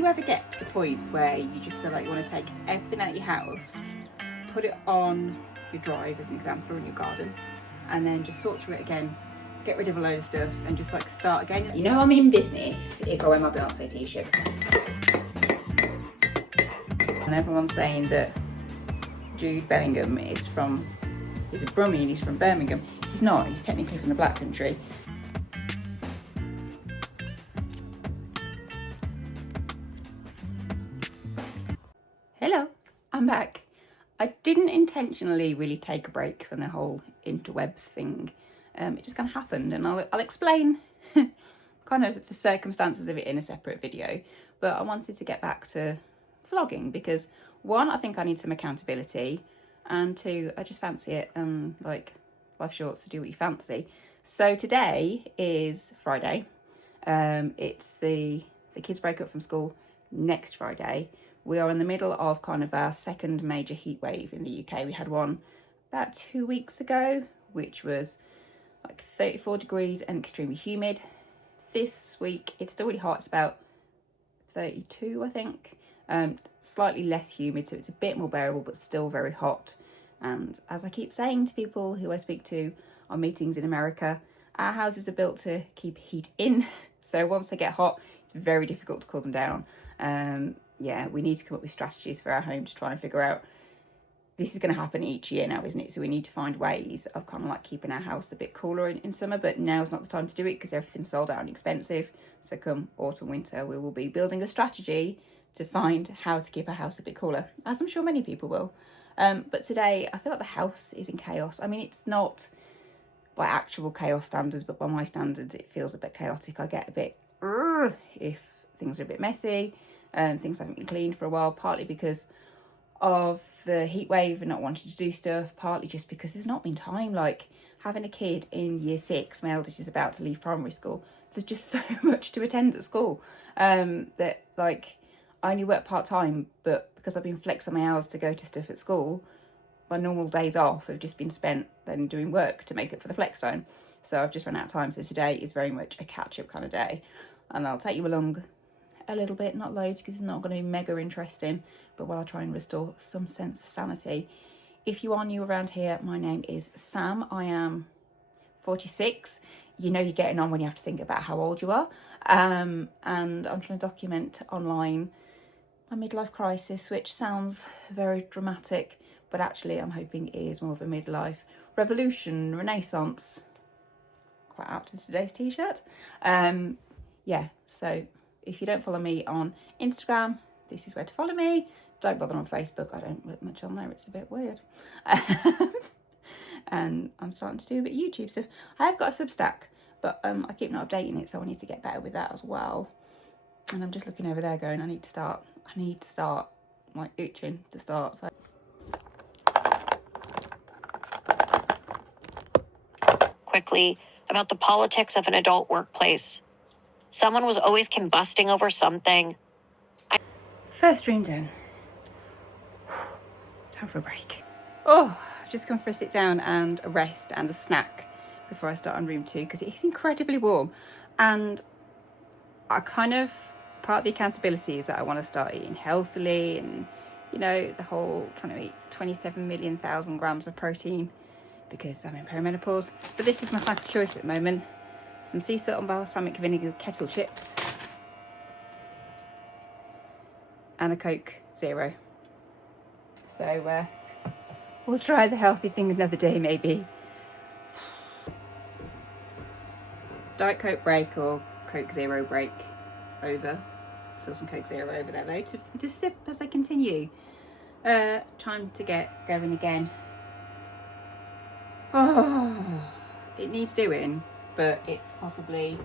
you ever get to the point where you just feel like you want to take everything out of your house, put it on your drive as an example, or in your garden, and then just sort through it again, get rid of a load of stuff and just like start again? You know I'm in business if I wear my Beyonce t-shirt. And everyone's saying that Jude Bellingham he's a Brummie and he's from Birmingham. He's not, he's technically from the Black Country. Hello, I'm back. I didn't intentionally really take a break from the whole interwebs thing. It just kind of happened, and I'll explain kind of the circumstances of it in a separate video. But I wanted to get back to vlogging because one, I think I need some accountability, and two, I just fancy it, and like life's short, so do what you fancy. So today is Friday. It's the kids break up from school next Friday. We are in the middle of kind of our second major heat wave in the UK. We had one about 2 weeks ago, which was like 34 degrees and extremely humid. This week, it's still really hot. It's about 32, I think. Slightly less humid, so it's a bit more bearable, but still very hot. And as I keep saying to people who I speak to on meetings in America, our houses are built to keep heat in. So once they get hot, it's very difficult to cool them down. Yeah, we need to come up with strategies for our home to try and figure out, this is going to happen each year now, isn't it? So we need to find ways of kind of like keeping our house a bit cooler in summer, but now's not the time to do it because everything's sold out and expensive. So come autumn, winter, we will be building a strategy to find how to keep our house a bit cooler, as I'm sure many people will. But today, I feel like the house is in chaos. I mean, it's not by actual chaos standards, but by my standards, it feels a bit chaotic. I get a bit, if things are a bit messy and things haven't been cleaned for a while, partly because of the heat wave and not wanting to do stuff, partly just because there's not been time. Like having a kid in year 6, my eldest is about to leave primary school. There's just so much to attend at school that like I only work part-time, but because I've been flexing my hours to go to stuff at school, my normal days off have just been spent then doing work to make up for the flex time. So I've just run out of time. So today is very much a catch-up kind of day. And I'll take you along a little bit, not loads, because it's not going to be mega interesting, but while I try and restore some sense of sanity. If you are new around here, my name is Sam. I am 46. You know you're getting on when you have to think about how old you are. And I'm trying to document online my midlife crisis, which sounds very dramatic, but actually I'm hoping it is more of a midlife revolution, renaissance. Quite apt to today's t-shirt. Yeah, so if you don't follow me on Instagram, this is where to follow me. Don't bother on Facebook. I don't look much on there. It's a bit weird. And I'm starting to do a bit of YouTube stuff. I have got a Substack, but I keep not updating it, so I need to get better with that as well. And I'm just looking over there going, I need to start. Like itching to start. So. Quickly about the politics of an adult workplace. Someone was always combusting over something. First room done. Time for a break. Oh, I've just come for a sit down and a rest and a snack before I start on room 2 because it is incredibly warm. And I kind of, part of the accountability is that I want to start eating healthily and, you know, the whole trying to eat 27 million thousand grams of protein because I'm in perimenopause. But this is my snack of choice at the moment. Some sea salt and balsamic vinegar kettle chips and a Coke Zero. So we'll try the healthy thing another day maybe. Diet Coke break or Coke Zero break over. Still some Coke Zero over there though to sip as I continue. Time to get going again. Oh, it needs doing, but it's possibly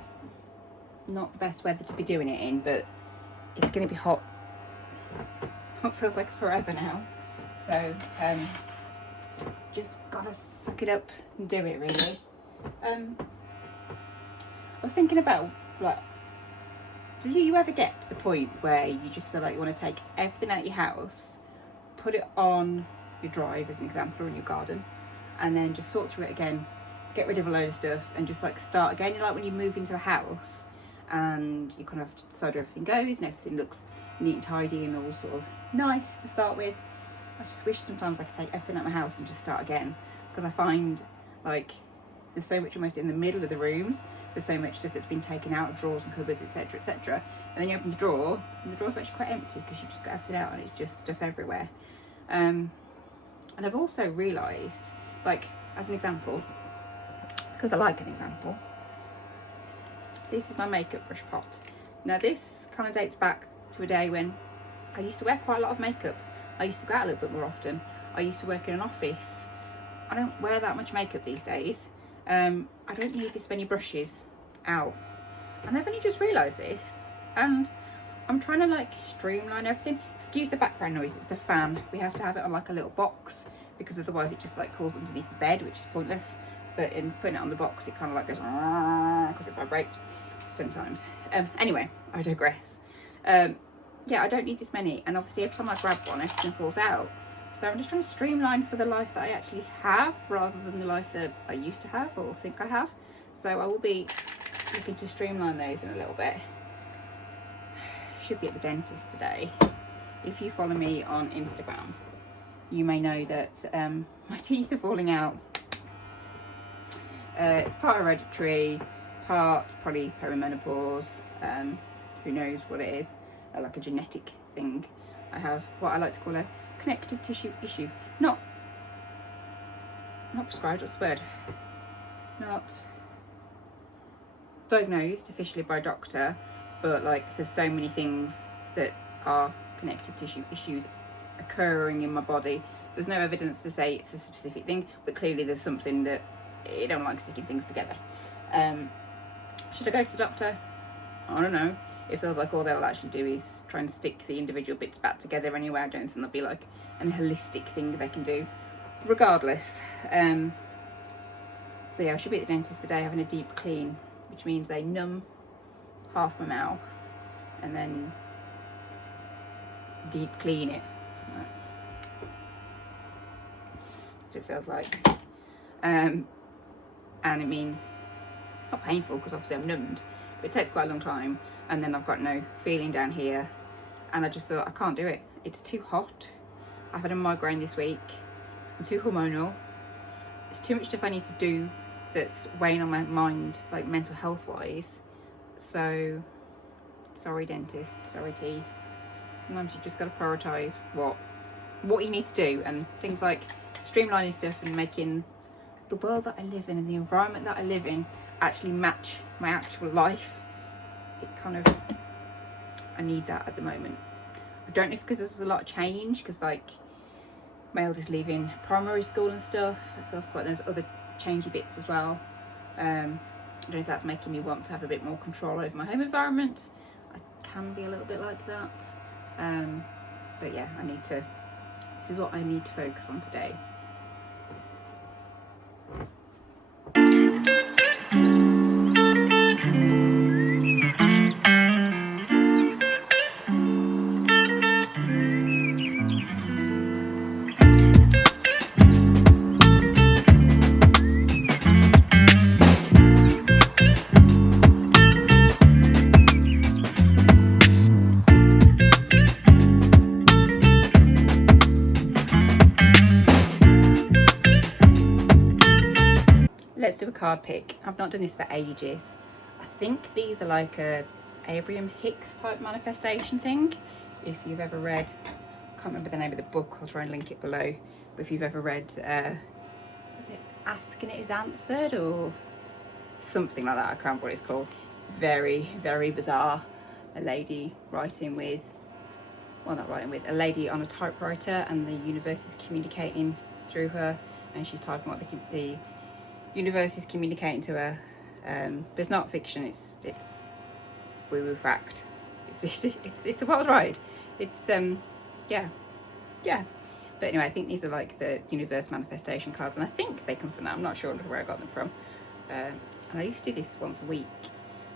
not the best weather to be doing it in, but it's going to be hot. It feels like forever now. So, just gotta suck it up and do it really. I was thinking about, like, do you ever get to the point where you just feel like you want to take everything out of your house, put it on your drive as an example, or in your garden, and then just sort through it again, get rid of a load of stuff and just like start again? You know, like when you move into a house and you kind of have to decide where everything goes and everything looks neat and tidy and all sort of nice to start with. I just wish sometimes I could take everything out of my house and just start again, because I find like there's so much almost in the middle of the rooms. There's so much stuff that's been taken out of drawers and cupboards, etc, etc, and then you open the drawer and the drawer's actually quite empty because you've just got everything out and it's just stuff everywhere. And I've also realised, like, as an example, because I like an example, this is my makeup brush pot. Now this kind of dates back to a day when I used to wear quite a lot of makeup. I used to go out a little bit more often. I used to work in an office. I don't wear that much makeup these days. I don't need this many brushes out. And I've only just realised this, and I'm trying to like streamline everything. Excuse the background noise, it's the fan. We have to have it on like a little box because otherwise it just like crawls underneath the bed, which is pointless. But in putting it on the box, it kind of like goes because it vibrates. Fun times. Anyway, I digress. Yeah, I don't need this many, and obviously every time I grab one, everything falls out. So I'm just trying to streamline for the life that I actually have, rather than the life that I used to have or think I have. So I will be looking to streamline those in a little bit. Should be at the dentist today. If you follow me on Instagram, you may know that my teeth are falling out. It's part hereditary, part probably perimenopause. Who knows what it is? Like a genetic thing. I have what I like to call a connective tissue issue. Not prescribed, what's the word? Not diagnosed officially by a doctor, but like there's so many things that are connective tissue issues occurring in my body. There's no evidence to say it's a specific thing, but clearly there's something that I don't like sticking things together. Should I go to the doctor? I don't know. It feels like all they'll actually do is try and stick the individual bits back together anyway. I don't think there'll be like an holistic thing they can do. Regardless, so yeah, I should be at the dentist today having a deep clean, which means they numb half my mouth and then deep clean it. That's what it feels like. And it means it's not painful because obviously I'm numbed, but it takes quite a long time. And then I've got no feeling down here, and I just thought I can't do it. It's too hot. I've had a migraine this week. I'm too hormonal. There's too much stuff I need to do that's weighing on my mind, like mental health wise. So sorry dentist, sorry teeth. Sometimes you just got to prioritise what you need to do, and things like streamlining stuff and making the world that I live in and the environment that I live in actually match my actual life. It kind of, I need that at the moment. I don't know if because there's a lot of change, because like my eldest leaving primary school and stuff, it feels quite, there's other changey bits as well. I don't know if that's making me want to have a bit more control over my home environment. I can be a little bit like that. But yeah, this is what I need to focus on today. Let's do a card pick. I've not done this for ages. I think these are like a Abraham Hicks type manifestation thing. If you've ever read, I can't remember the name of the book, I'll try and link it below. But if you've ever read, was it Asking It Is Answered or something like that? I can't remember what it's called. It's very, very bizarre. A lady writing with, well, not writing with, a lady on a typewriter, and the universe is communicating through her, and she's typing what the universe is communicating to her. But it's not fiction, it's woo-woo fact. It's a wild ride. It's yeah. But anyway, I think these are like the universe manifestation cards, and I think they come from that. I'm not sure where I got them from. And I used to do this once a week,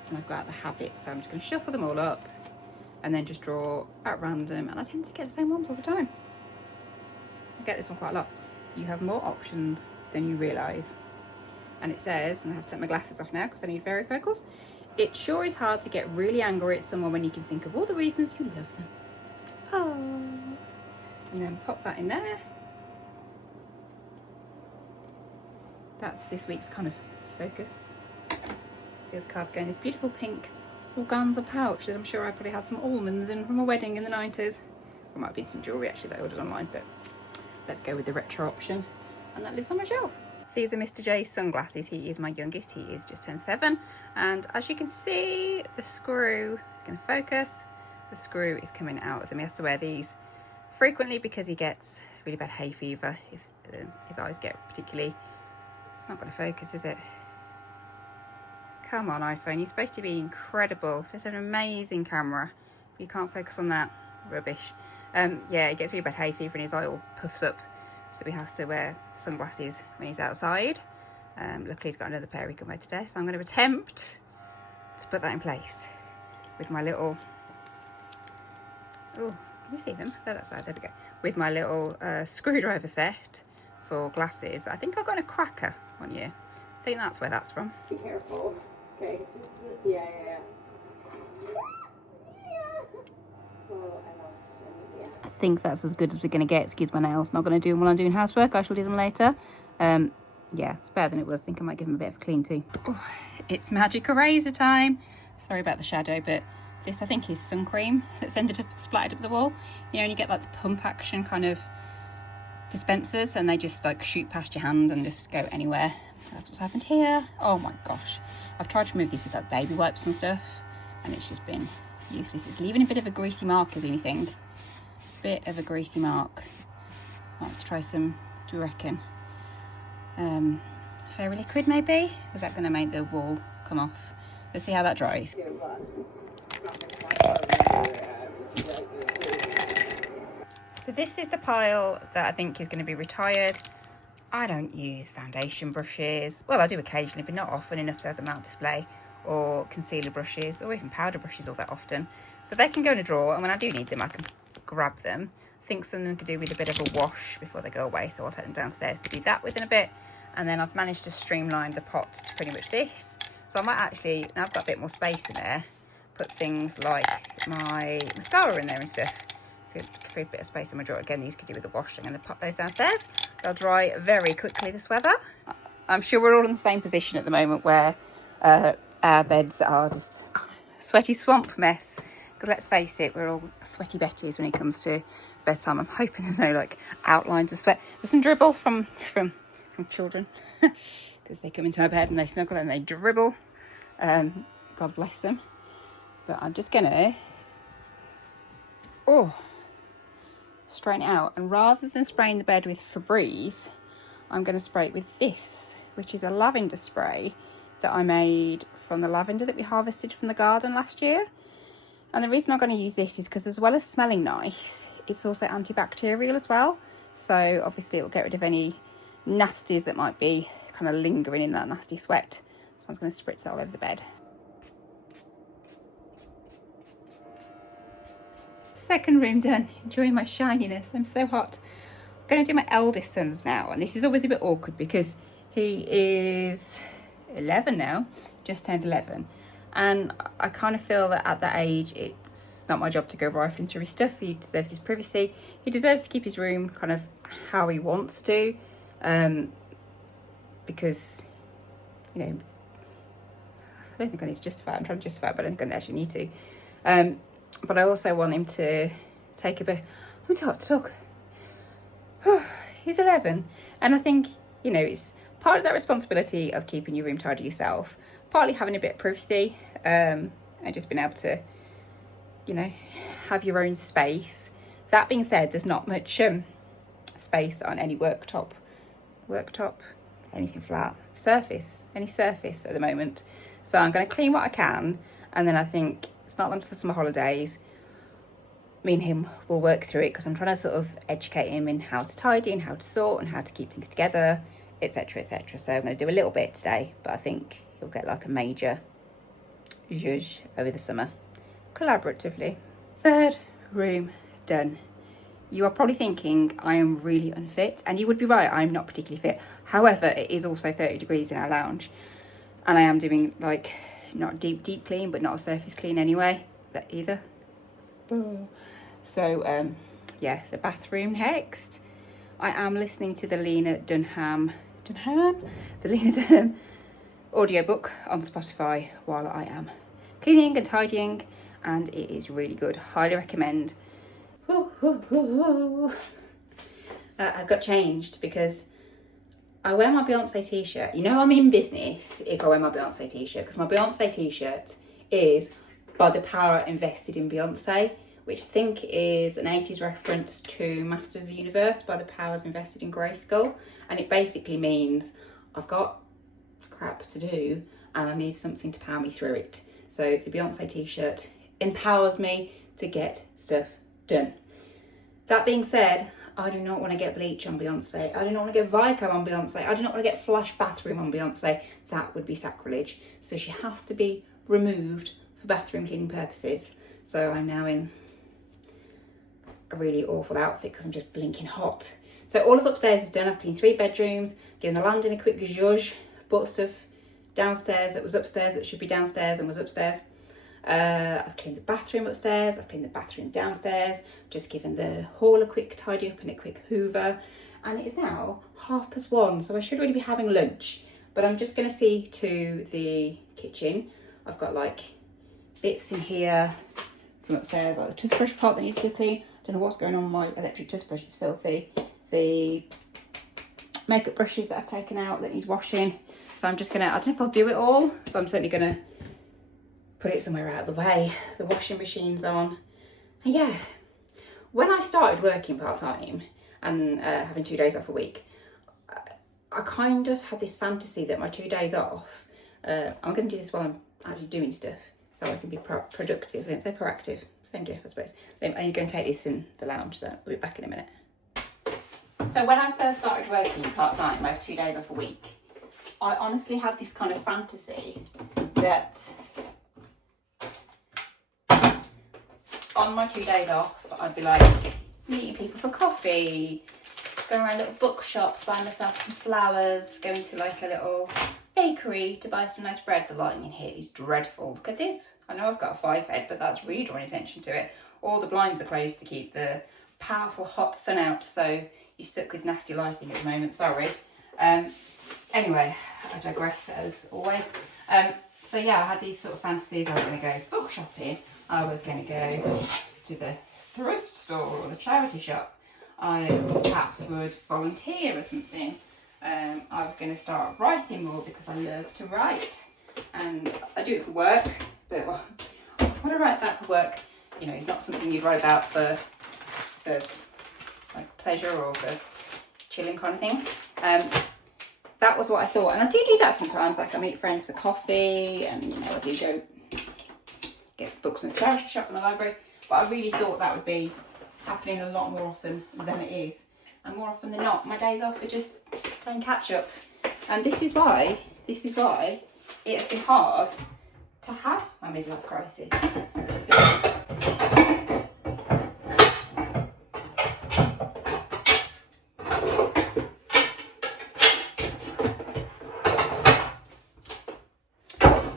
and I've got out the habit, so I'm just going to shuffle them all up and then just draw at random, and I tend to get the same ones all the time. I get this one quite a lot. You have more options than you realise. And it says, and I have to take my glasses off now because I need varifocals, it sure is hard to get really angry at someone when you can think of all the reasons you love them. Oh. And then pop that in there. That's this week's kind of focus. The other cards go in this beautiful pink organza pouch that I'm sure I probably had some almonds in from a wedding in the 90s. There might be some jewellery actually that I ordered online, but let's go with the retro option. And that lives on my shelf. These are Mr. J's sunglasses. He is my youngest. He is just turned 7. And as you can see, the screw is going to focus. The screw is coming out of them. He has to wear these frequently because he gets really bad hay fever if his eyes get particularly... It's not going to focus, is it? Come on, iPhone. You're supposed to be incredible. It's an amazing camera. But you can't focus on that. Rubbish. Yeah, he gets really bad hay fever and his eye all puffs up. So he has to wear sunglasses when he's outside. Luckily he's got another pair he can wear today. So I'm going to attempt to put that in place with my little... Oh, can you see them? They're that side. There we go. With my little screwdriver set for glasses. I think I got a cracker on you. I think that's where that's from. Be careful. Okay. Yeah. I think that's as good as we're going to get. Excuse my nails. Not going to do them while I'm doing housework. I shall do them later. Yeah, it's better than it was. I think I might give them a bit of a clean too. Oh, it's magic eraser time. Sorry about the shadow, but this I think is sun cream that's ended up splattered up the wall. You know, and you get like the pump action kind of dispensers and they just like shoot past your hand and just go anywhere. That's what's happened here. Oh my gosh. I've tried to remove these with like baby wipes and stuff and it's just been useless. It's leaving a bit of a greasy mark as anything. Bit of a greasy mark. Let's try some, do you reckon? Fairy liquid maybe? Is that going to make the wall come off? Let's see how that dries. So this is the pile that I think is going to be retired. I don't use foundation brushes. Well, I do occasionally, but not often enough to have them out display, or concealer brushes, or even powder brushes all that often. So they can go in a drawer, and when I do need them, I can grab them. I think some of them could do with a bit of a wash before they go away, so I'll take them downstairs to do that with in a bit. And then I've managed to streamline the pot to pretty much this. So I might actually, now I've got a bit more space in there, put things like my mascara in there and stuff. So create a bit of space in my drawer. Again, these could do with the wash. I'm going to pop those downstairs. They'll dry very quickly this weather. I'm sure we're all in the same position at the moment where our beds are just a sweaty swamp mess. Because let's face it, we're all sweaty Betties when it comes to bedtime. I'm hoping there's no like outlines of sweat. There's some dribble from children because they come into my bed and they snuggle and they dribble. God bless them. But I'm just gonna straighten it out, and rather than spraying the bed with Febreze, I'm going to spray it with this, which is a lavender spray that I made from the lavender that we harvested from the garden last year. And the reason I'm going to use this is because as well as smelling nice, it's also antibacterial as well. So obviously it will get rid of any nasties that might be kind of lingering in that nasty sweat. So I'm just going to spritz it all over the bed. Second room done. Enjoying my shininess. I'm so hot. I'm going to do my eldest son's now, and this is always a bit awkward because he is 11 now, just turned 11, and I kind of feel that at that age it's not my job to go rifling through his stuff. He deserves his privacy. He deserves to keep his room kind of how he wants to, because, you know, I don't think I need to justify it. I'm trying to justify it, but I don't think I actually need to. But I also want him to take a bit... I'm too hot to talk. He's 11. And I think, you know, it's part of that responsibility of keeping your room tidy yourself. Partly having a bit of privacy and just being able to, you know, have your own space. That being said, there's not much space on any worktop, anything flat, any surface at the moment. So I'm going to clean what I can. And then I think... It's not long to the summer holidays. Me and him will work through it because I'm trying to sort of educate him in how to tidy and how to sort and how to keep things together, etc, etc. So I'm going to do a little bit today, but I think he'll get like a major zhuzh over the summer, collaboratively. Third room done. You are probably thinking I am really unfit, and you would be right, I'm not particularly fit. However, it is also 30 degrees in our lounge, and I am doing like... not deep clean, but not a surface clean anyway, that either. So yeah, so bathroom next. I am listening to the Lena Dunham audiobook on Spotify while I am cleaning and tidying, and it is really good. Highly recommend. I got changed because I wear my Beyonce t-shirt. You know I'm in business if I wear my Beyonce t-shirt, because my Beyonce t-shirt is by the power invested in Beyonce, which I think is an 80s reference to Masters of the Universe, by the powers invested in Grayskull. And it basically means I've got crap to do and I need something to power me through it. So the Beyonce t-shirt empowers me to get stuff done. That being said, I do not want to get bleach on Beyonce. I do not want to get Vical on Beyonce. I do not want to get Flash Bathroom on Beyonce. That would be sacrilege. So she has to be removed for bathroom cleaning purposes. So I'm now in a really awful outfit because I'm just blinking hot. So all of upstairs is done. I've cleaned 3 bedrooms, given the landing a quick zhuzh, bought stuff downstairs that was upstairs that should be downstairs and was upstairs. I've cleaned the bathroom upstairs, I've cleaned the bathroom downstairs, just given the hall a quick tidy up and a quick hoover, and it is now 1:30, so I should really be having lunch, but I'm just going to see to the kitchen. I've got like bits in here from upstairs, like the toothbrush pot that needs to be clean. Don't know what's going on, my electric toothbrush is filthy. The makeup brushes that I've taken out that need washing, so I'm just going to, I don't know if I'll do it all, but I'm certainly going to put it somewhere out of the way. The washing machine's on. And yeah, when I started working part-time and having 2 days off a week, I kind of had this fantasy that my 2 days off, I'm going to do this while I'm actually doing stuff, so I can be productive. I didn't say proactive, same diff I suppose. I'm going to take this in the lounge, so I'll be back in a minute. So when I first started working part-time, I have 2 days off a week, I honestly had this kind of fantasy that on my 2 days off, I'd be like meeting people for coffee, going around little bookshops, buying myself some flowers, going to like a little bakery to buy some nice bread. The lighting in here is dreadful. Look at this. I know I've got a 5 head, but that's really drawing attention to it. All the blinds are closed to keep the powerful hot sun out, so you're stuck with nasty lighting at the moment, sorry. Anyway, I digress as always. So yeah, I had these sort of fantasies. I was going to go book shopping, I was going to go to the thrift store or the charity shop, I perhaps would volunteer or something. I was going to start writing more because I love to write, and I do it for work, but when I write that for work, you know, it's not something you'd write about for like pleasure or for chilling kind of thing. That was what I thought, and I do that sometimes. Like I meet friends for coffee, and you know I do go get books in the charity shop and the library. But I really thought that would be happening a lot more often than it is, and more often than not, my days off are just playing catch up. And this is why it has been hard to have my midlife crisis.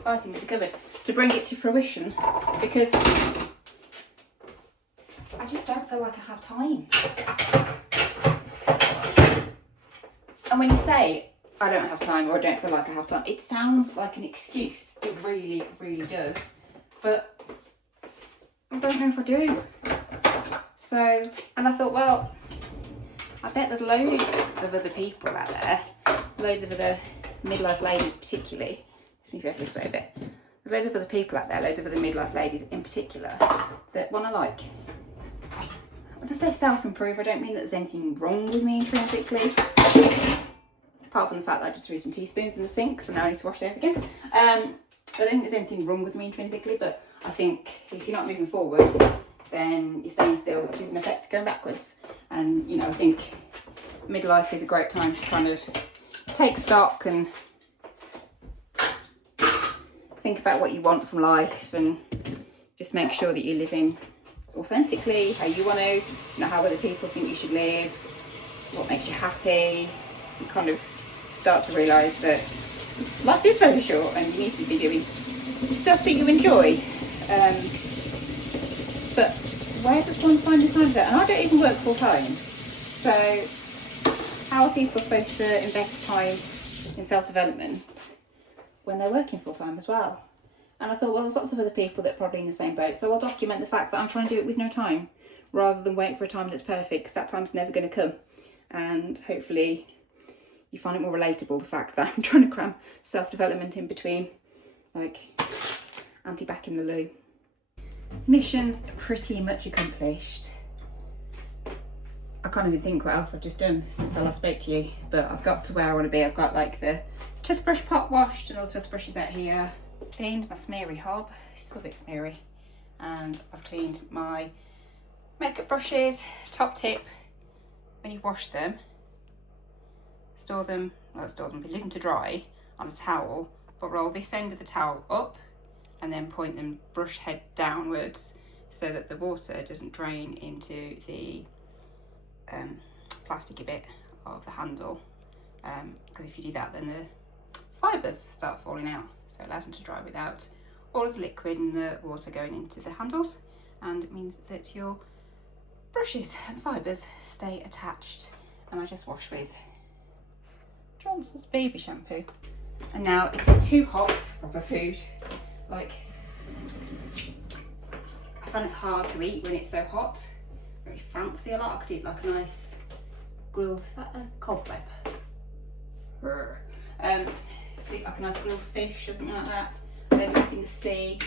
Fighting with the cupboard to bring it to fruition, because I just don't feel like I have time. And when you say I don't have time or I don't feel like I have time, it sounds like an excuse. It really, really does. But I don't know if I do. So, and I thought, well, I bet there's loads of other people out there, loads of other midlife ladies particularly. Just move this way a bit. There's loads of other people out there, loads of other midlife ladies in particular, that want to like, when I say self-improve, I don't mean that there's anything wrong with me intrinsically, apart from the fact that I just threw some teaspoons in the sink, so now I need to wash those again. I don't think there's anything wrong with me intrinsically, but I think if you're not moving forward, then you're staying still, which is in effect going backwards. And you know, I think midlife is a great time to kind of take stock and think about what you want from life, and just make sure that you're living authentically, how you want to, not how other people think you should live, what makes you happy. You kind of start to realise that life is very short and you need to be doing stuff that you enjoy. But where does one find the time to do it? And I don't even work full time. So how are people supposed to invest time in self-development when they're working full time as well? And I thought, well, there's lots of other people that are probably in the same boat. So I'll document the fact that I'm trying to do it with no time, rather than wait for a time that's perfect, because that time's never going to come. And hopefully you find it more relatable, the fact that I'm trying to cram self-development in between, like anti-back in the loo. Mission's pretty much accomplished. I can't even think what else I've just done since I last spoke to you, but I've got to where I want to be. I've got like the toothbrush pot washed and all the toothbrushes out here. Cleaned my smeary hob, it's still a bit smeary, and I've cleaned my makeup brushes. Top tip, when you've washed them, leave them to dry on a towel, but roll this end of the towel up and then point them brush head downwards so that the water doesn't drain into the plasticky bit of the handle, because if you do that then the fibres start falling out, so it allows them to dry without all of the liquid and the water going into the handles, and it means that your brushes and fibres stay attached. And I just wash with Johnson's baby shampoo. And now it's too hot for proper food. Like, I find it hard to eat when it's so hot. Very fancy a lot. I could eat like a nice grilled, is that a cobweb? Like a nice grilled fish or something like that. Then up in the sea,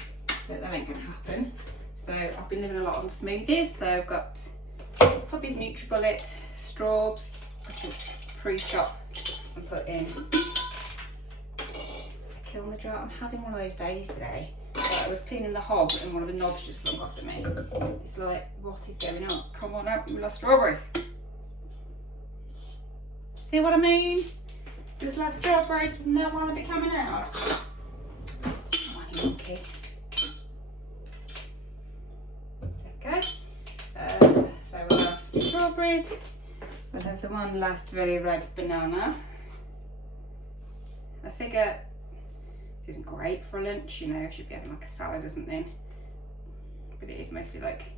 but that ain't gonna happen. So I've been living a lot on smoothies. So I've got Hobby's NutriBullet, straws, which is pre-shop and put in a kiln jar. I'm having one of those days today. I was cleaning the hob and one of the knobs just flung off at me. It's like, what is going on? Come on out, you last strawberry. See what I mean? This last strawberry does not want to be coming out. Come on, you monkey. Okay. So we'll have some strawberries. We'll have the one last very ripe banana. I figure this isn't great for lunch, you know, I should be having like a salad or something. But it is mostly like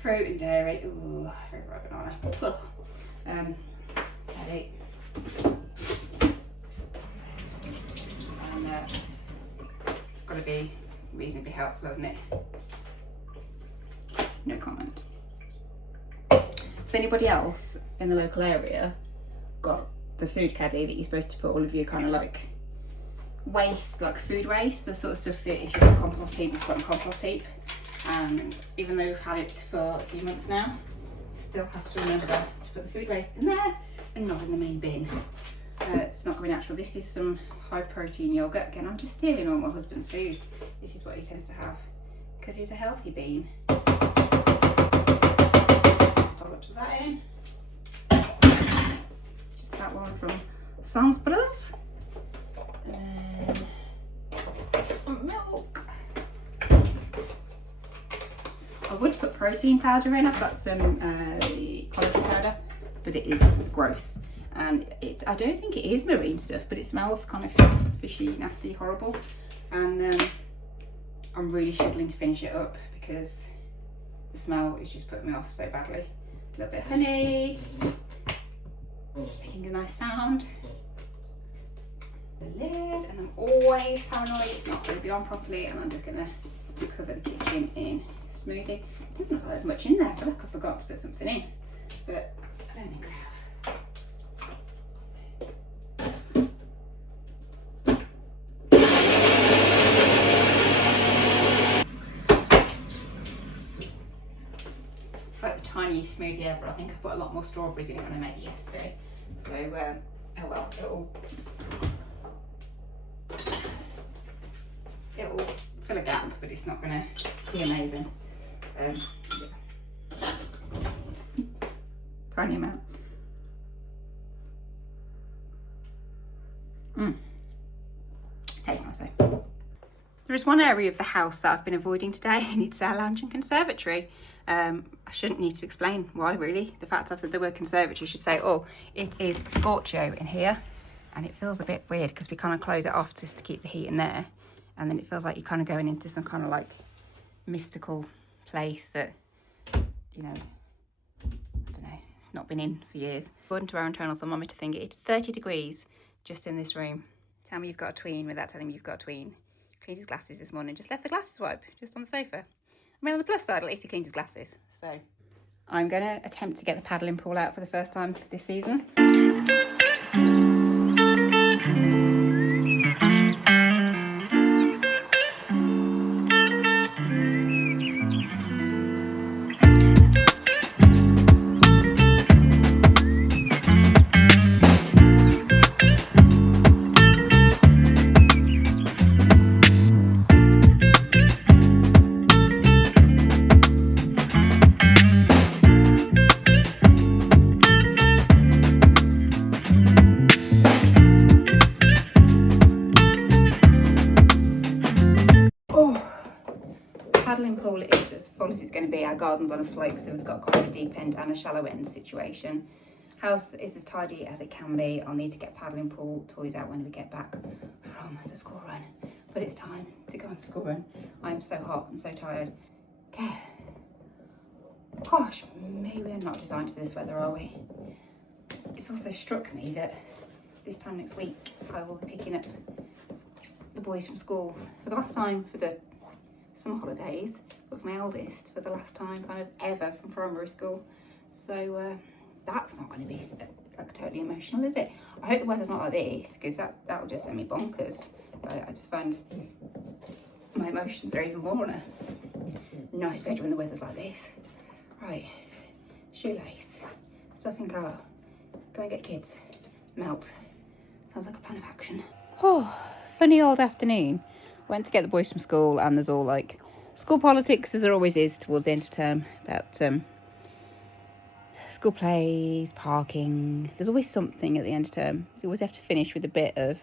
fruit and dairy. Ooh, very ripe banana. Headache. And it's got to be reasonably helpful, hasn't it? No comment. Has anybody else in the local area got the food caddy that you're supposed to put all of your kind of like waste, like food waste, the sort of stuff that if you're on a compost heap, you put on a compost heap? And even though we've had it for a few months now, still have to remember to put the food waste in there and not in the main bin. It's not going to be natural. This is some high protein yogurt. Again, I'm just stealing all my husband's food. This is what he tends to have because he's a healthy bean. To that in. Just that one from Sainsbury's. And then milk. I would put protein powder in. I've got some collagen powder, but it is gross. And I don't think it is marine stuff, but it smells kind of fishy, nasty, horrible. And I'm really struggling to finish it up because the smell is just putting me off so badly. A little bit of honey, making a nice sound. The lid, and I'm always paranoid it's not going to be on properly, and I'm just going to cover the kitchen in smoothie. It doesn't look like there's much in there. I feel like I forgot to put something in, but I don't think I have. Tiny smoothie ever. I think I put a lot more strawberries in it when I made it yesterday. So, oh well, it'll fill a gap, but it's not going to be amazing. Yeah. Tiny amount. Tastes nice though. There is one area of the house that I've been avoiding today, and it's our lounge and conservatory. I shouldn't need to explain why, really. The fact I've said the word conservatory should say, oh, it is scorchio in here, and it feels a bit weird because we kind of close it off just to keep the heat in there, and then it feels like you're kind of going into some kind of like mystical place that, you know, I don't know, not been in for years. According to our internal thermometer thing, it's 30 degrees just in this room. Tell me you've got a tween without telling me you've got a tween. Cleaned his glasses this morning, just left the glasses wipe just on the sofa. I mean, on the plus side, at least he cleaned his glasses. So I'm going to attempt to get the paddling pool out for the first time this season. Paddling pool is as full as it's going to be. Our garden's on a slope, so we've got quite a deep end and a shallow end situation. House is as tidy as it can be. I'll need to get paddling pool toys out when we get back from the school run. But it's time to go on the school run. I'm so hot and so tired. Okay. Gosh, maybe we're not designed for this weather, are we? It's also struck me that this time next week I will be picking up the boys from school for the last time for the summer holidays, but for my eldest for the last time kind of ever from primary school. So that's not going to be like totally emotional, is it? I hope the weather's not like this, because that'll just send me bonkers. I just find my emotions are even more on a knife edge when the weather's like this. Right, shoelace, stuff in car, go and get kids, melt. Sounds like a plan of action. Oh, funny old afternoon. Went to get the boys from school, and there's all like school politics, as there always is towards the end of term, about school plays, parking. There's always something at the end of term. You always have to finish with a bit of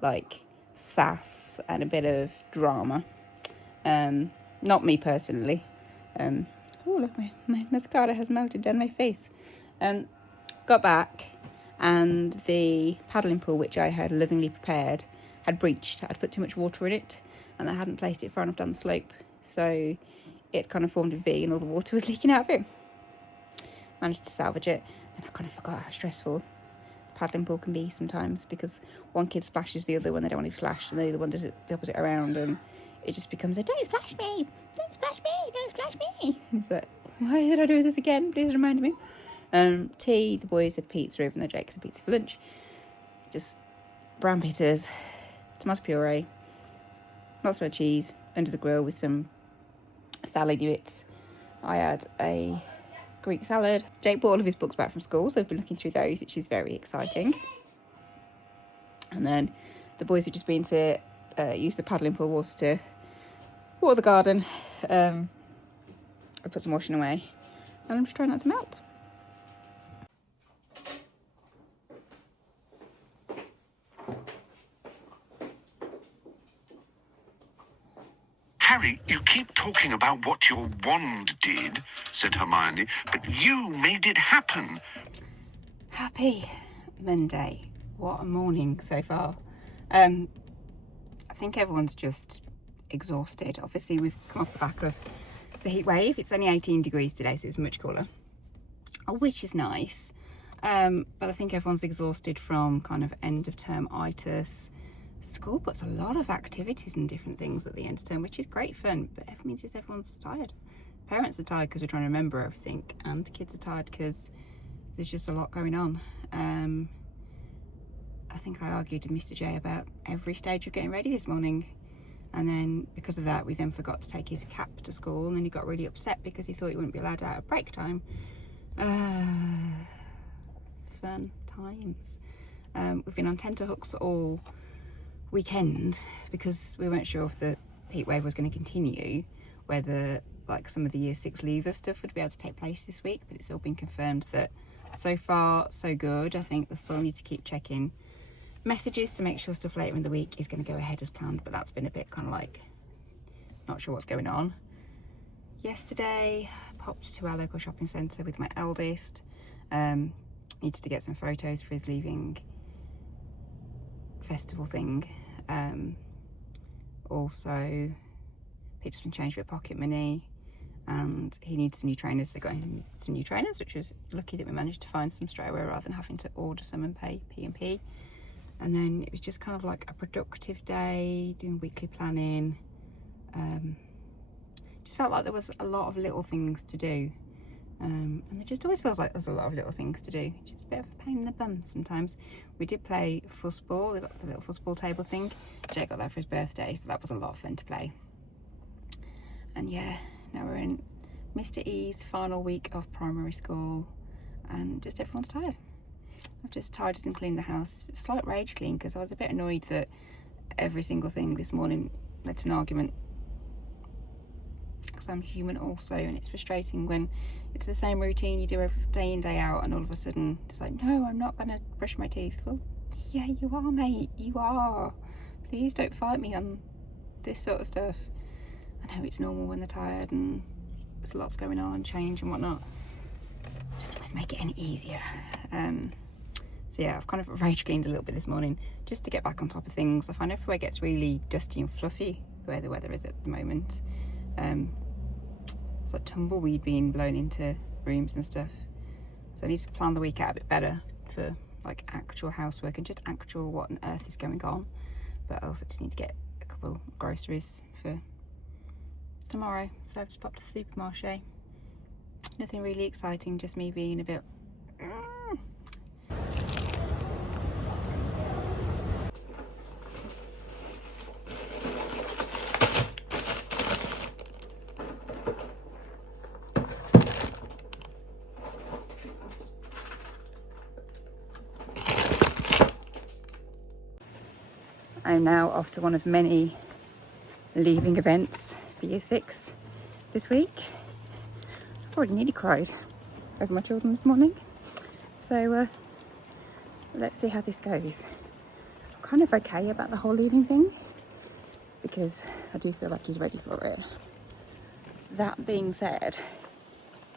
like sass and a bit of drama. Not me personally. Oh, look, my mascara has melted down my face. Got back, and the paddling pool, which I had lovingly prepared, had breached. I'd put too much water in it, and I hadn't placed it far enough down the slope, so it kind of formed a V and all the water was leaking out of it. Managed to salvage it. Then I kind of forgot how stressful the paddling pool can be sometimes, because one kid splashes the other when they don't want to be splashed, and the other one does it the opposite around, and it just becomes a don't splash me, don't splash me, don't splash me. It's like, why did I do this again? Please remind me. Tea, the boys had pizza, even though Jake's had pizza for lunch. Just brown pizzas, tomato puree, mozzarella cheese under the grill with some salad bits. I had a Greek salad. Jake brought all of his books back from school, so I've been looking through those, which is very exciting. And then the boys have just been to use the paddling pool water to water the garden. I put some washing away, and I'm just trying not to melt. Harry, you keep talking about what your wand did, said Hermione, but you made it happen. Happy Monday. What a morning so far. I think everyone's just exhausted. Obviously, we've come off the back of the heat wave. It's only 18 degrees today, so it's much cooler, which is nice. But I think everyone's exhausted from kind of end of term itis. School puts a lot of activities and different things at the end of term, which is great fun, but it means everyone's tired. Parents are tired because we're trying to remember everything, and kids are tired because there's just a lot going on. I think I argued with Mr. J about every stage of getting ready this morning, and then because of that we then forgot to take his cap to school, and then he got really upset because he thought he wouldn't be allowed out at break time. Fun times. We've been on tenterhooks all weekend because we weren't sure if the heat wave was going to continue, whether like some of the year 6 leaver stuff would be able to take place this week, but it's all been confirmed that so far so good. I think we still need to keep checking messages to make sure stuff later in the week is going to go ahead as planned, but that's been a bit kind of like not sure what's going on. Yesterday popped to our local shopping centre with my eldest. Needed to get some photos for his leaving festival thing. Also picked up some change for pocket money, and he needs some new trainers. So got him some new trainers, which was lucky that we managed to find some straight away rather than having to order some and pay P&P. And then it was just kind of like a productive day, doing weekly planning. Just felt like there was a lot of little things to do. And it just always feels like there's a lot of little things to do, which is a bit of a pain in the bum sometimes. We did play fussball, we got the little fussball table thing. Jake got that for his birthday, so that was a lot of fun to play. And yeah, now we're in Mr. E's final week of primary school, and just everyone's tired. I've just tidied and cleaned the house. It's a slight rage clean because I was a bit annoyed that every single thing this morning led to an argument. Because I'm human also, and it's frustrating when it's the same routine you do every day in, day out, and all of a sudden it's like, no, I'm not going to brush my teeth. Well, yeah, you are, mate, you are. Please don't fight me on this sort of stuff. I know it's normal when they're tired and there's lots going on and change and whatnot. Just always make it any easier. So yeah, I've kind of rage cleaned a little bit this morning just to get back on top of things. I find everywhere gets really dusty and fluffy where the weather is at the moment. It's like tumbleweed being blown into rooms and stuff. So I need to plan the week out a bit better for like actual housework and just actual what on earth is going on. But I also just need to get a couple of groceries for tomorrow. So I've just popped to the supermarché. Nothing really exciting, just me being a bit I'm now off to one of many leaving events for Year 6 this week. I've already nearly cried over my children this morning. So let's see how this goes. I'm kind of okay about the whole leaving thing because I do feel like he's ready for it. That being said,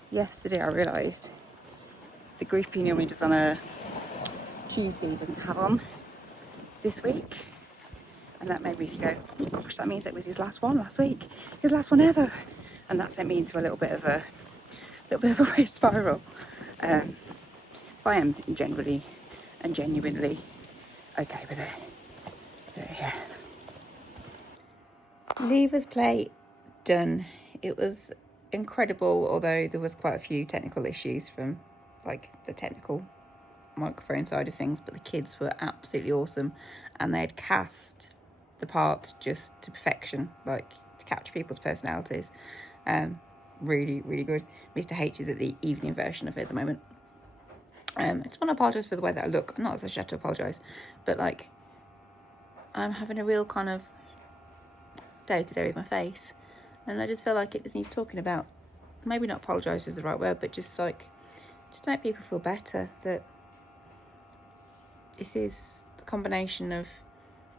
yesterday I realised the group he normally does on a Tuesday he doesn't have on this week. And that made me go, oh gosh, that means it was his last one last week. His last one ever. And that sent me into a little bit of a rage spiral. But I am generally and genuinely okay with it. But yeah. Leavers play done. It was incredible, although there was quite a few technical issues from like the technical microphone side of things, but the kids were absolutely awesome, and they had cast the part just to perfection, like to capture people's personalities. Really, really good. Mr. H is at the evening version of it at the moment. I just want to apologise for the way that I look. Not as I should have to apologise, but like I'm having a real kind of day-to-day with my face, and I just feel like it just needs talking about. Maybe not apologise is the right word, but just to make people feel better that this is the combination of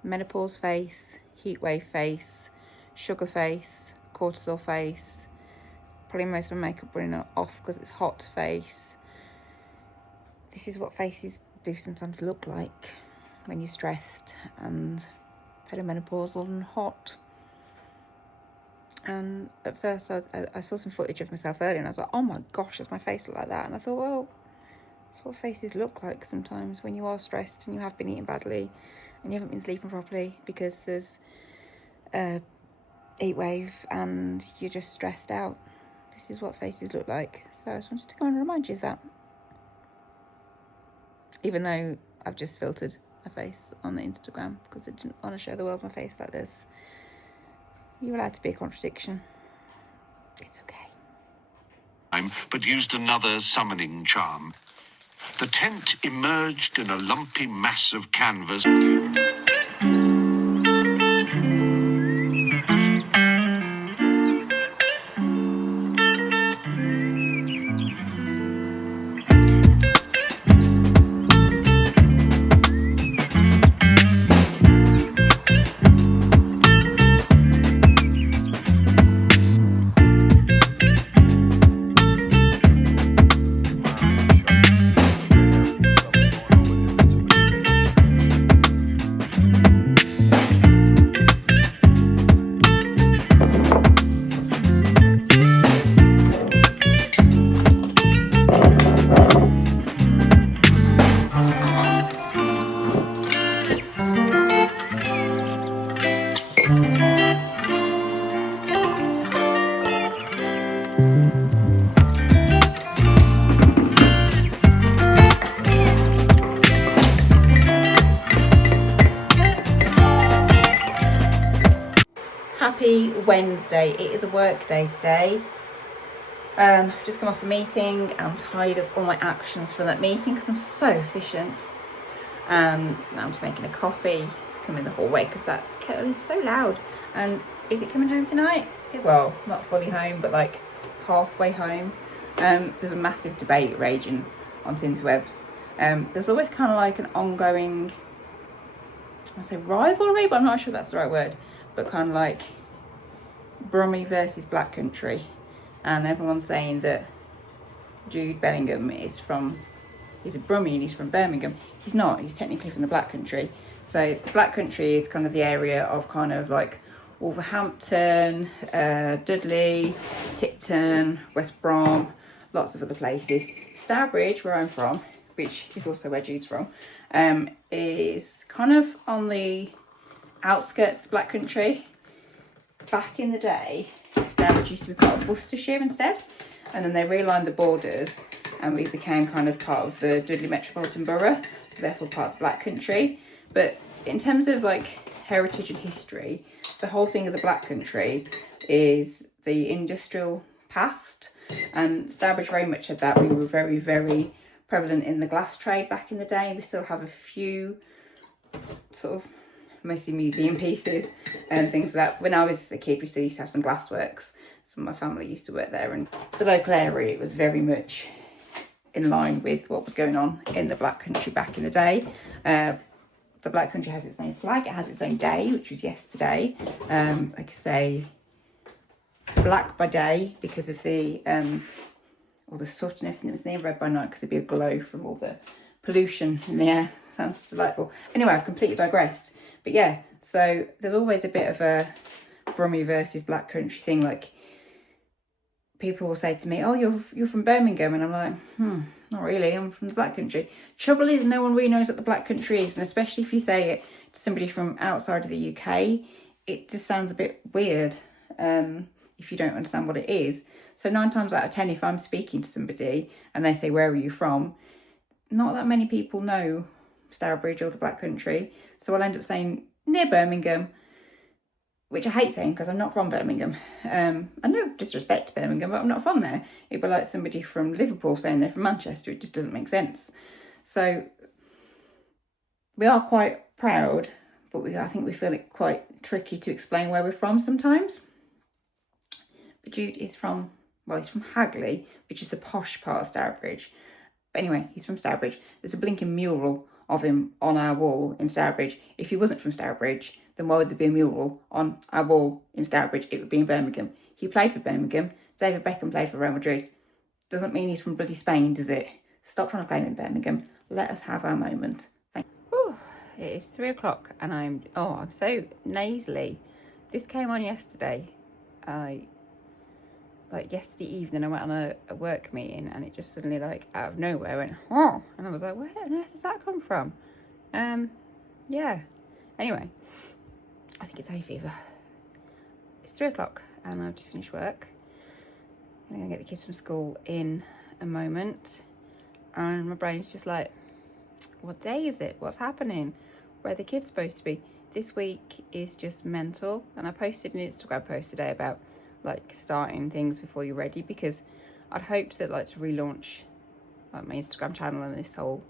menopause face, heat wave face, sugar face, cortisol face, probably most of my makeup running off because it's hot face. This is what faces do sometimes look like when you're stressed and perimenopausal and hot. And at first I saw some footage of myself earlier and I was like, oh my gosh, does my face look like that? And I thought, well, that's what faces look like sometimes when you are stressed and you have been eating badly and you haven't been sleeping properly because there's a heat wave and you're just stressed out. This is what faces look like. So I just wanted to go and remind you of that. Even though I've just filtered my face on the Instagram because I didn't want to show the world my face like this. You're allowed to be a contradiction. It's okay. But used another summoning charm. The tent emerged in a lumpy mass of canvas. Wednesday. It is a work day today. I've just come off a meeting and tired of all my actions from that meeting because I'm so efficient. And now I'm just making a coffee, come in the hallway because that kettle is so loud. And is it coming home tonight? Well, not fully home, but like halfway home. There's a massive debate raging on interwebs. There's always kind of like an ongoing, I'd say rivalry, but I'm not sure that's the right word, but kind of like Brummie versus Black Country. And everyone's saying that Jude Bellingham he's a Brummie and he's from Birmingham. He's not, he's technically from the Black Country. So the Black Country is kind of the area of kind of like Wolverhampton, Dudley, Tipton, West Brom, lots of other places. Stourbridge, where I'm from, which is also where Jude's from, is kind of on the outskirts of Black Country. Back in the day, Stourbridge used to be part of Worcestershire instead, and then they realigned the borders and we became kind of part of the Dudley Metropolitan Borough, so therefore part of the Black Country. But in terms of like heritage and history, the whole thing of the Black Country is the industrial past, and Stourbridge very much had that. We were very, very prevalent in the glass trade back in the day. We still have a few sort of mostly museum pieces and things like that. When I was a kid, we still used to have some glassworks. Some of my family used to work there, and the local area, it was very much in line with what was going on in the Black Country back in the day. The Black Country has its own flag, it has its own day, which was yesterday. Like I say, black by day because of the all the soot and everything that was there, red by night because it'd be a glow from all the pollution in the air. Sounds delightful. Anyway, I've completely digressed. But yeah, so there's always a bit of a Brummie versus Black Country thing. Like, people will say to me, oh, you're from Birmingham, and I'm like, not really, I'm from the Black Country. Trouble is, no one really knows what the Black Country is, and especially if you say it to somebody from outside of the UK, it just sounds a bit weird if you don't understand what it is. So 9 times out of 10, if I'm speaking to somebody and they say, where are you from? Not that many people know Stourbridge or the Black Country, so I'll end up saying near Birmingham, which I hate saying because I'm not from Birmingham. I no disrespect to Birmingham, but I'm not from there. It'd be like somebody from Liverpool saying they're from Manchester. It just doesn't make sense. So we are quite proud, but I think we feel it quite tricky to explain where we're from sometimes. But Jude is from, well, he's from Hagley, which is the posh part of Stourbridge. But anyway, he's from Stourbridge. There's a blinking mural of him on our wall in Stourbridge. If he wasn't from Stourbridge, then why would there be a mural on our wall in Stourbridge? It would be in Birmingham. He played for Birmingham. David Beckham played for Real Madrid. Doesn't mean he's from bloody Spain, does it? Stop trying to claim in Birmingham. Let us have our moment. Whew, it is 3 o'clock and I'm so nasally. This came on yesterday. Yesterday evening I went on a work meeting and it just suddenly, like, out of nowhere went, oh, and I was like, where on earth does that come from? Yeah. Anyway, I think it's hay fever. It's 3 o'clock and I've just finished work. I'm going to get the kids from school in a moment. And my brain's just like, what day is it? What's happening? Where are the kids supposed to be? This week is just mental. And I posted an Instagram post today about, like, starting things before you're ready, because I'd hoped that, like, to relaunch, like, my Instagram channel and this whole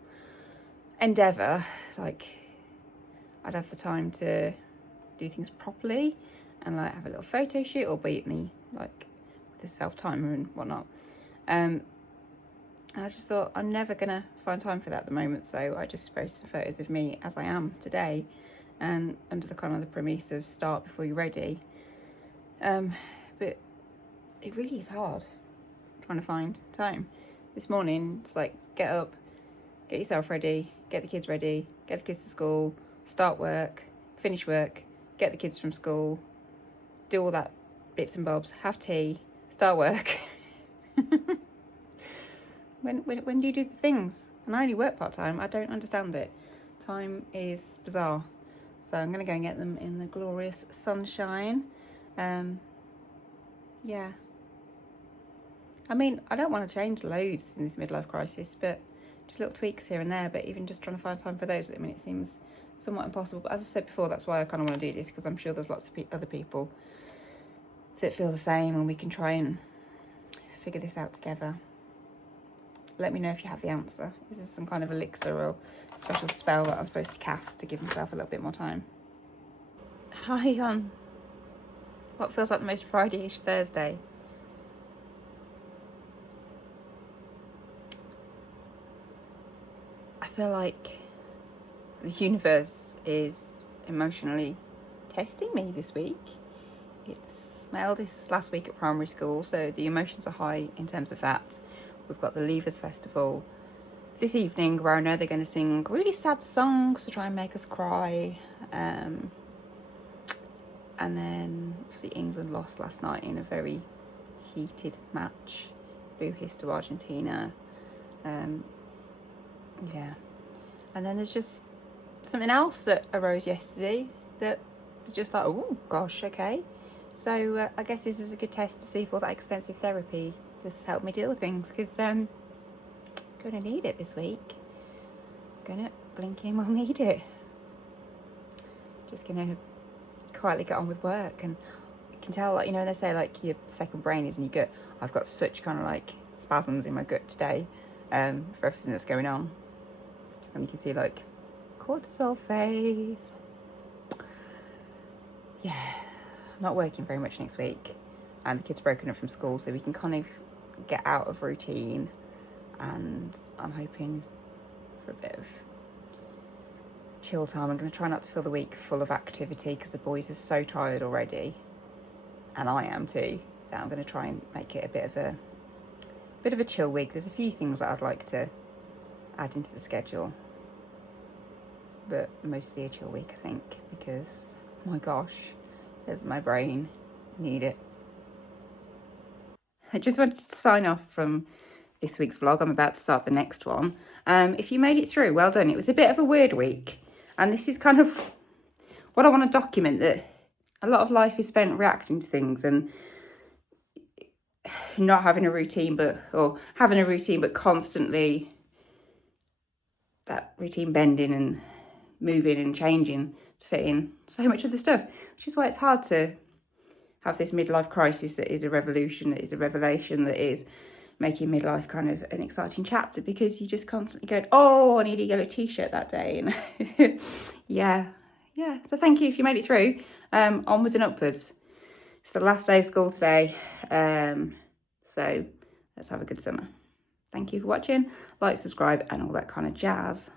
endeavour, like, I'd have the time to do things properly and, like, have a little photo shoot, or beat me, like, with a self-timer and whatnot. And I just thought, I'm never going to find time for that at the moment, so I just posted some photos of me as I am today, and under the kind of the premise of start before you're ready. But it really is hard trying to find time. This morning, it's like, get up, get yourself ready, get the kids ready, get the kids to school, start work, finish work, get the kids from school, do all that bits and bobs, have tea, start work. When do you do the things? And I only work part-time. I don't understand it. Time is bizarre. So I'm going to go and get them in the glorious sunshine. Yeah. I mean, I don't want to change loads in this midlife crisis, but just little tweaks here and there. But even just trying to find time for those at the minute seems somewhat impossible. But as I've said before, that's why I kind of want to do this, because I'm sure there's lots of other people that feel the same, and we can try and figure this out together. Let me know if you have the answer. Is this some kind of elixir or special spell that I'm supposed to cast to give myself a little bit more time? Hi on what feels like the most Friday-ish Thursday. I feel like the universe is emotionally testing me this week. It's my eldest's last week at primary school, so the emotions are high in terms of that. We've got the Leavers Festival this evening, where I know they're going to sing really sad songs to try and make us cry. And then obviously England lost last night in a very heated match. Boo-hiss to Argentina. Yeah. And then there's just something else that arose yesterday that was just like, oh gosh, okay. So I guess this is a good test to see if all that expensive therapy just helped me deal with things, because I'm going to need it this week. Going to blink in, we'll need it. Just going to quietly get on with work. And you can tell, like, you know, when they say like your second brain is in your gut, I've got such kind of like spasms in my gut today for everything that's going on. And you can see like cortisol phase. Yeah, I'm not working very much next week, and the kids are broken up from school, so we can kind of get out of routine, and I'm hoping for a bit of chill time. I'm going to try not to fill the week full of activity, because the boys are so tired already, and I am too, that I'm going to try and make it a bit of a chill week. There's a few things that I'd like to add into the schedule, but mostly a chill week, I think, because oh my gosh, does my brain need it. I just wanted to sign off from this week's vlog. I'm about to start the next one. If you made it through, well done. It was a bit of a weird week, and this is kind of what I want to document, that a lot of life is spent reacting to things and not having a routine, or having a routine but constantly that routine bending and moving and changing to fit in so much of the stuff, which is why it's hard to have this midlife crisis that is a revolution, that is a revelation, that is making midlife kind of an exciting chapter, because you just constantly go, oh, I need a yellow t-shirt that day. And yeah, so thank you if you made it through. Onwards and upwards. It's the last day of school today, so let's have a good summer. Thank you for watching. Like, subscribe and all that kind of jazz.